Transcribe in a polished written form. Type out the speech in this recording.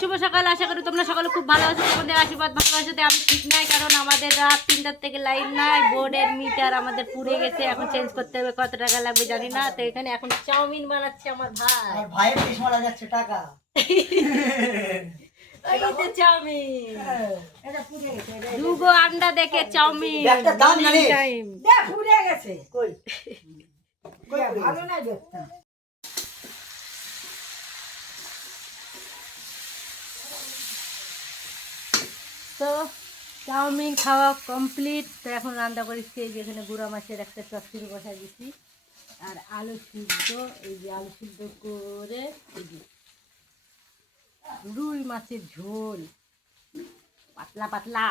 শুভ সকাল। আশা করি তোমরা সকলে খুব ভালো আছো, তোমাদের আশীর্বাদ ভালোবাসাতে আমি ঠিক নাই, কারণ আমাদের রাত 3টার থেকে লাইন নাই, বোর্ডের মিটার আমাদের পুড়ে গেছে, এখন চেঞ্জ করতে হবে, কত টাকা লাগবে জানি না। তো এখানে এখন চাউমিন বানাচ্ছে আমার ভাই, আর ভাইয়ের পিস মারা যাচ্ছে টাকা। এই যে চাউমিন, এটা পুড়ে গেছে, দুগো আন্ডা দেখে চাউমিন একটা দাম জানিস? টাইম দেখ পুড়ে গেছে। কই কই ভালো না দেখতা। তো চাউমিন খাওয়া কমপ্লিট। তো এখন রান্না করেছি এই যে এখানে গুঁড়া মাছের একটা চচ্চড়ি বসাই দিচ্ছি, আর আলু সিদ্ধ, এই যে আলু সিদ্ধ করে এই যে রুই মাছের ঝোল পাতলা পাতলা।